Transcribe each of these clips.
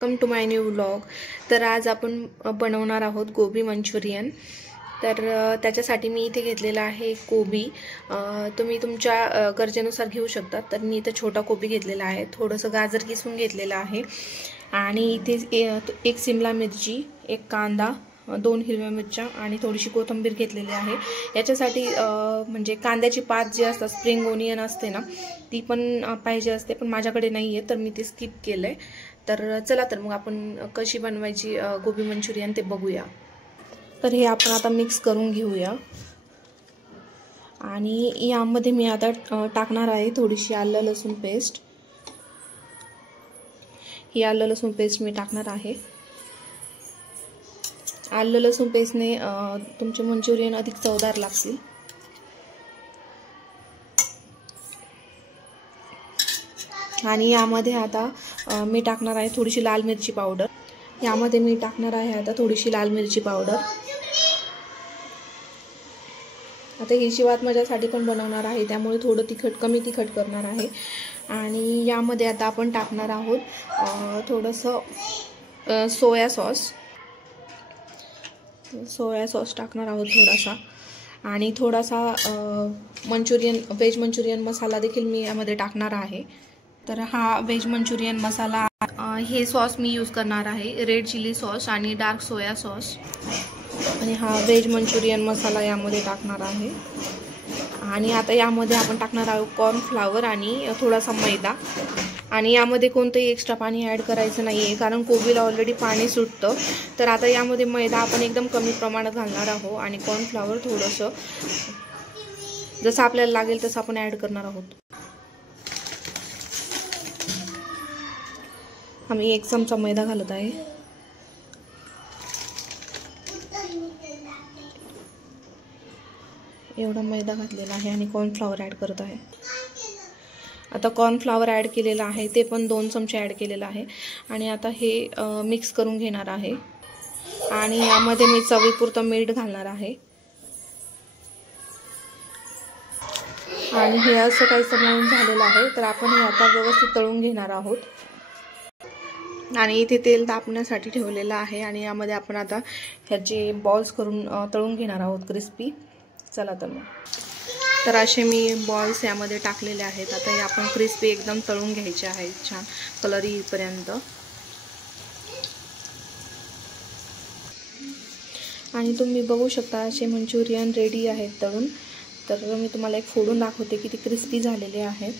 Welcome to my new vlog. तर आज आपण बनवणार आहोत गोबी मंचुरियन। तर त्याच्यासाठी मी इथे घेतलेला आहे कोबी। तुम्ही तुमच्या गरजेनुसार घेऊ शकता। तर मी इथे छोटा कोबी घेतलेला आहे, थोडंसं गाजर किसून घेतलेलं आहे आणि इथे एक शिमला मिरची, एक कांदा, 2 हिरव्या मिरच्या आणि थोडीशी कोथिंबीर घेतलेली आहे। याच्यासाठी म्हणजे कांद्याची पात जी असते, स्प्रिंग ओनियन असते ना, ती पण पाहिजे असते, पण माझ्याकडे नाही आहे तर मी ते स्किप केलंय। तर चला तर मग आपण कशी बनवायची गोबी मंचुरियन ते बघूया। तर हे आपण आता मिक्स करून घेऊया आणि यामध्ये मी आता टाकणार आहे थोडीशी आलं लसूण पेस्ट। ही आलं लसूण पेस्ट मी टाकणार आहे। आलं लसूण पेस्टने तुमचे मंचुरियन अधिक चवदार लागतील। आणि यामध्ये आता मी टाकणार आहे थोडीशी लाल मिरची पावडर। यामध्ये मी टाकणार आहे आता थोडीशी लाल मिरची पावडर। आता ही शिवात माझ्यासाठी पण बनवणार आहे, त्यामुळे थोडं कमी तिखट करणार आहे। आणि यामध्ये आता आपण टाकणार आहोत थोडंसं सोया सॉस टाकणार आहोत थोडासा, आणि थोडासा व्हेज मंचुरियन मसाला देखील मी यामध्ये टाकणार आहे। तर हा व्हेज मंचुरियन मसाला, हे सॉस मी यूज करणार आहे, रेड चिली सॉस आणि डार्क सोया सॉस। आणि हा व्हेज मंचुरियन मसाला यामध्ये टाकणार आहे। आणि आता यामध्ये आपण टाकणार आहोत कॉर्नफ्लावर आणि थोडासा मैदा। आणि यामध्ये कोणतंही एक्स्ट्रा पाणी ॲड करायचं नाही आहे, कारण कोबीला ऑलरेडी पाणी सुटतं। तर आता यामध्ये मैदा आपण एकदम कमी प्रमाणात घालणार आहोत आणि कॉर्नफ्लावर थोडंसं जसं आपल्याला लागेल तसं आपण ॲड करणार आहोत। आम्ही 1 चमचा मैदा घालत आहे। एवढा मैदा घातलेला आहे आणि कॉर्नफ्लॉवर ॲड करत आहे। आता कॉर्नफ्लॉवर ॲड केलेला आहे, ते पण 2 चमचे ॲड केलेला आहे। आणि आता हे मिक्स करून घेणार आहे आणि यामध्ये मी चवीपुरतं मीठ घालणार आहे। आणि हे असं काही मळून झालेलं आहे, तर आपण हे आता व्यवस्थित तळून घेणार आहोत। आणि इथे तेल तापण्यासाठी ठेवलेलं आहे आणि यामध्ये आपण आता ह्याचे बॉल्स करून तळून घेणार आहोत क्रिस्पी। चला तर मग, तर असे मी बॉल्स यामध्ये टाकलेले आहेत। आता हे आपण क्रिस्पी एकदम तळून घ्यायचे आहेत, छान कलर येईपर्यंत। आणि तुम्ही बघू शकता असे मंचुरियन रेडी आहेत तळून। तर मी तुम्हाला एक फोडून दाखवते किती क्रिस्पी झालेले आहेत।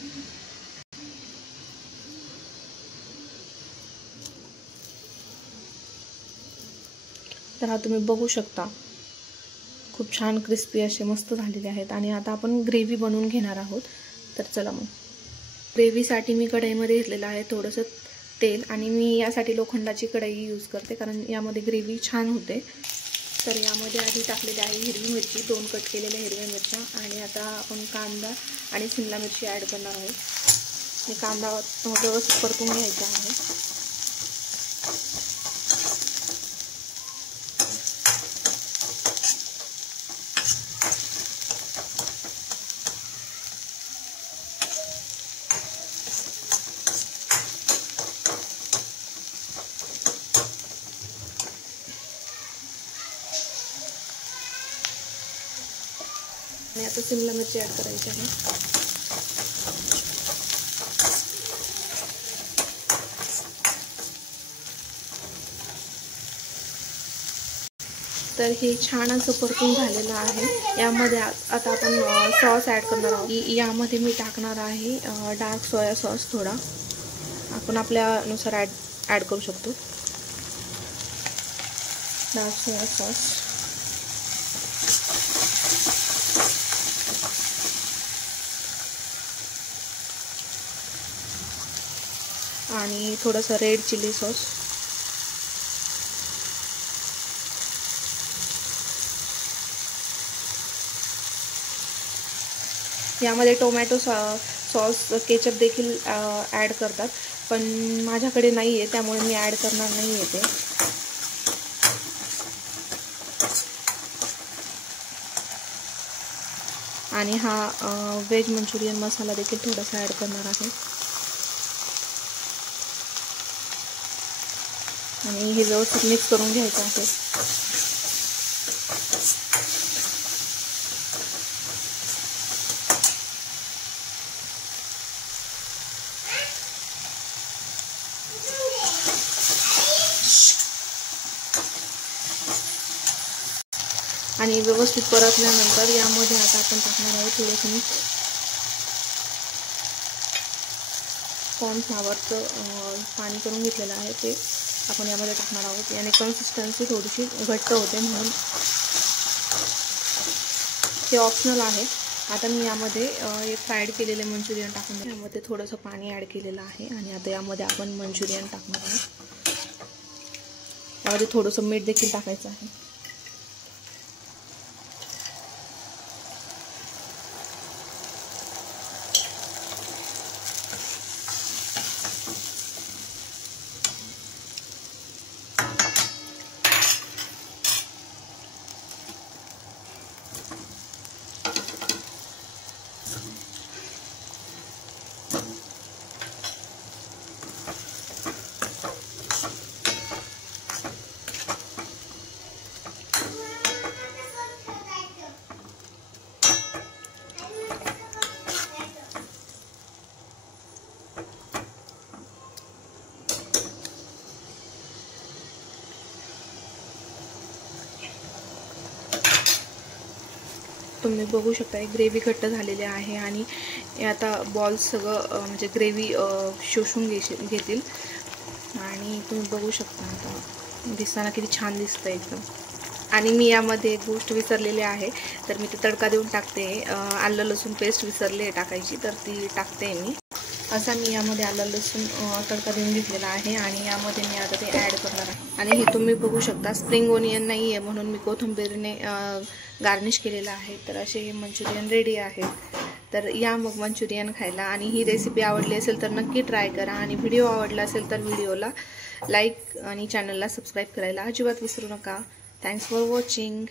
तर हा तुम्ही बघू शकता, खूप छान क्रिस्पी असे मस्त झालेले आहेत। आणि आता आपण ग्रेव्ही बनवून घेणार आहोत। तर चला मग, ग्रेव्हीसाठी मी कढईमध्ये घेतलेलं आहे थोडंसं तेल, आणि मी यासाठी लोखंडाची कढई यूज करते, कारण यामध्ये ग्रेव्ही छान होते। तर यामध्ये आधी टाकलेली आहे हिरवी मिरची, 2 कट केलेल्या हिरव्या मिरच्या। आणि आता आपण कांदा आणि शिमला मिरची ॲड करणार आहोत। मी कांदा व्यवस्थित परतून घ्यायचा आहे। आणि आता शिमला मिरची ॲड करायची आहे। तर हे छान असं परतून झालेलं आहे। यामध्ये आता आपण सॉस ॲड करणार आहोत। यामध्ये मी टाकणार आहे डार्क सोया सॉस थोडा, आपण आपल्यानुसार ॲड करू शकतो। डार्क सोया सॉस आणि थोडंसं रेड चिली सॉस। यामध्ये टोमॅटो सॉस केचप देखील ॲड करतात, पण माझ्याकडे नाही आहे, त्यामुळे मी ॲड करणार नाही आहे ते। आणि हा व्हेज मंचुरियन मसाला देखील थोडासा ॲड करणार आहे। आणि हे व्यवस्थित मिक्स करून घ्यायचं आहे. आणि व्यवस्थित परतल्यानंतर यामध्ये आता आपण टाकणार आहोत थोडंसं कॉर्नफ्लॉवरचं पाणी करून घेतलेलं आहे ते आपण यामध्ये टाकणार आहोत. याने कन्सिस्टन्सी थोडीशी घट्ट होते म्हणून ते ऑप्शनल आहे. आता मी यामध्ये एक फ्राईड केलेले मंचुरियन टाकून यामध्ये थोडंसं पाणी ॲड केलेलं आहे आणि आता यामध्ये आपण मंचुरियन टाकणार आहोत. यामध्ये थोडंसं मीठ देखील टाकायचं आहे. तुम्ही बघू शकता ग्रेव्ही घट्ट झालेली आहे आणि आता बॉल्स सगळं म्हणजे ग्रेव्ही शोषून घेतील आणि तुम्ही बघू शकता आता दिसताना किती छान दिसतं एकदम. आणि मी यामध्ये एक गोष्ट विसरलेली आहे, तर मी ते तडका देऊन टाकते. आलं लसूण पेस्ट विसरले टाकायची, तर ती टाकते मी. असा मी यामध्ये आलं लसूण तडका देऊन घेतलेला आहे आणि यामध्ये मी आता ते ॲड करणार आहे. आणि हे तुम्ही बघू शकता स्प्रिंग ओनियन नाही आहे म्हणून मी कोथिंबीरने गार्निश केलेलं आहे. तर असे हे मंचुरियन रेडी आहे. तर या मग मंचुरियन खायला. आणि ही रेसिपी आवडली असेल तर नक्की ट्राय करा. आणि व्हिडिओ आवडला असेल तर व्हिडिओला लाईक आणि चॅनलला सबस्क्राईब करायला अजिबात विसरू नका. Thanks for watching.